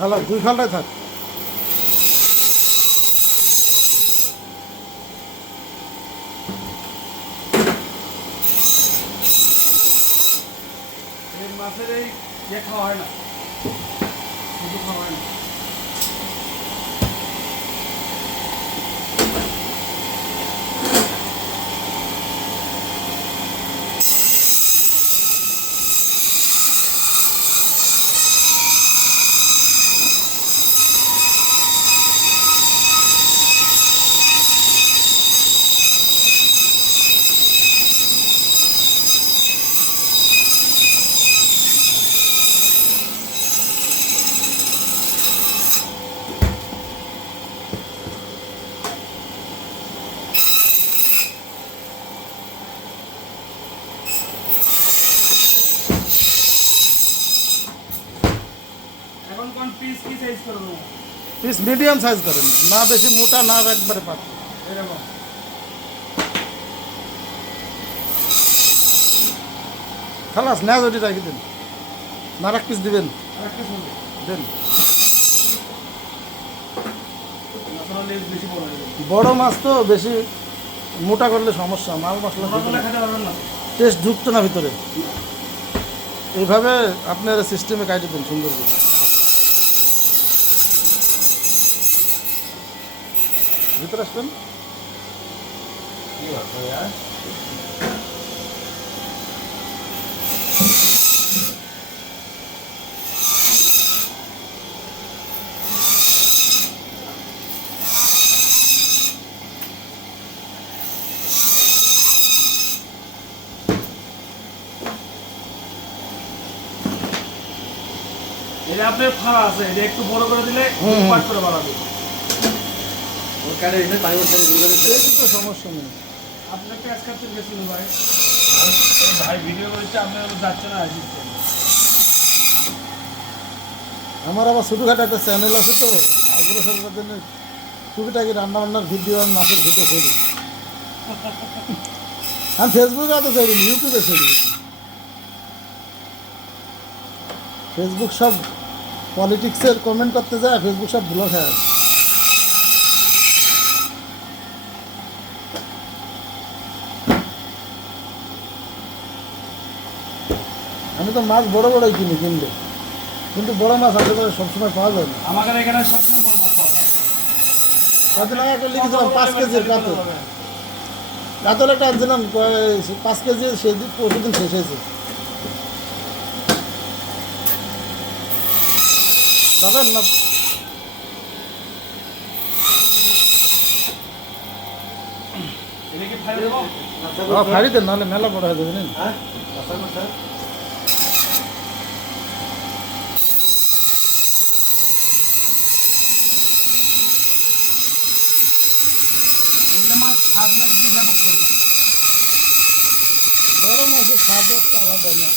Hello, দুই খালটাই থাক। এই মাছের এই খাওয়া হয় না, শুধু খাওয়া হয় না। এখন কোন পিস কি সাইজ করবো? পিস মিডিয়াম সাইজ করেন, না বেশি মোটা না একবারে পাতলা। এরকম খালাস না যদি রাখি দেন, না এক পিস দিবেন, আরেকটা শুনবে দেন। আপনার লেজ বেশি বড় হয়ে যাবে। বড় মাছ তো বেশি মোটা করলে সমস্যা, মাল মশলা বড় করলে খেতে পারবেন না। টেস্ট ঢুকতো না ভিতরে। এইভাবে আপনার সিস্টেমে কাটে দেন সুন্দর করে। ভিতরে আসবেন। এটা আপনার ফাড়া আছে, এটা একটু বড় করে দিলে পাট করে বাড়াবে। এই তো সমস্যা নেই। আপনার কাজ করতে গেছিল ভাই, ভাই ভিডিও করছে, আপনার যাচ্ছে না আসছে। আমার আবার ছোটোখাটো একটা চ্যানেল আছে, তো আগ্রসরতার জন্য টুকিটাকি রান্না বান্নার ভিডিও আর মাছের ভিডিও করি। আমি ফেসবুকে তো করিনি, ইউটিউবে করি। ফেসবুক সব পলিটিক্সের কমেন্ট করতে যায়, ফেসবুক সব ব্লক হয়ে আছে। আমি তো মাছ বড় বড়ই কিনলে, কিন্তু বড় মাছ আসলে করে সবসময় পাওয়া যায় না। আমাদের এখানে সবসময় বড় মাছ পাওয়া যায়। কত টাকা করে লিখেছিলাম? 5 কেজির কাতল। কাতল একটা আনছিলাম 5 কেজি, সেদিন পরশুদিন শেষ হয়েছে। যাবেন না? এটা কি ফাইল দেবো? ফাড়ি দেন, নাহলে মেলা বড় হয়ে যাবে। নিন। এগুলো মাছ হাত লাগবে ব্যাপক পরিমাণ। বড় মাছের স্বাদ একটা আলাদা না।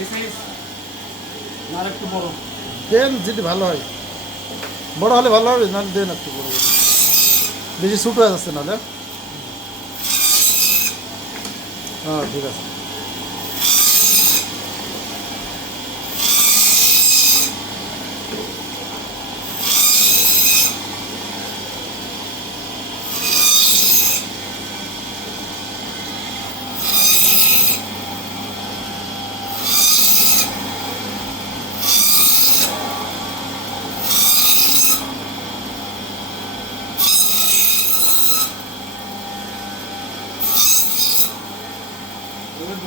এই সাইজ না আর একটু বড়। দেন যদি ভালো হয়, বড় হলে ভালো হবে, নাহলে দেন একটু বড় বড়। বেশি ছোট হয়ে যাচ্ছে নাহলে। হ্যাঁ, ঠিক আছে।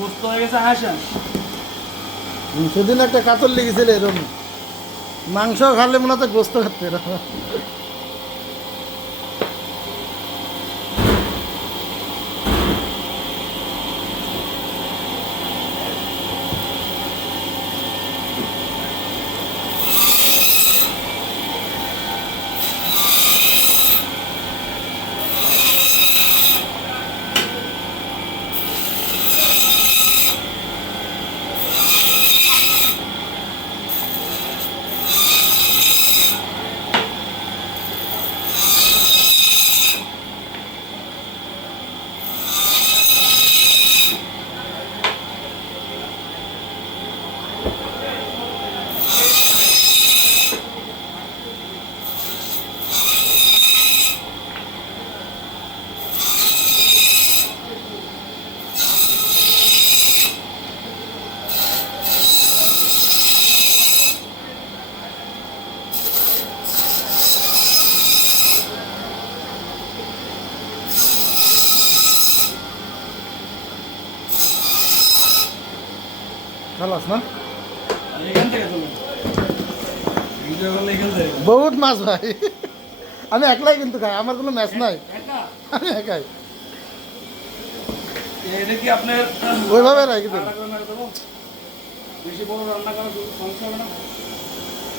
গোস্ত হয়ে গেছে, হাসান। সেদিন একটা কাতল লেগেছিল এরকম, মাংস খালে মনে হচ্ছে গোস্ত খাচ্ছে এরকম। খালাস না এখান থেকে চলুন ভিডিও করলে এখান থেকে বহুত মাছ ভাই আমি একলাই কিন্তু খাই আমার কোনো ম্যাচ নাই একা আমি একাই এটা কি আপনার ওইভাবে রাখি দেবো আলাদা করে মেরে দেবো বেশি বড় রান্না করা সমস্যা হবে না